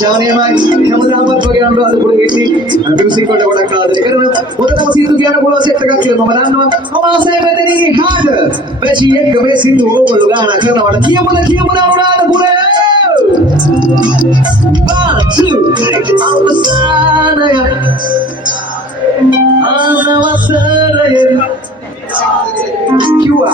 Shani mai, kamu dah apa bagian ambil ada boleh ini, music kau dah boleh kalah. Kerana, waktu nama situ dia nak boleh set tegak kira, mama dan mama saya berdiri hard. Beci yang kami situ, oh boleh gana kerana ada kia boleh ada boleh. 1, 2, 3, apa sana ya? Apa sana ya? Kua.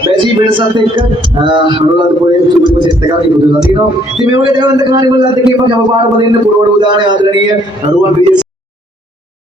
Besi bersama tekan, अनुराग बोले सुबह में set करा नहीं बुझा थी ना, ती मैं बोले तेरा अंत कहानी बोला थी कि हम जब बाहर बंदे ने पूरा उड़ाने आदरणीय अनुराग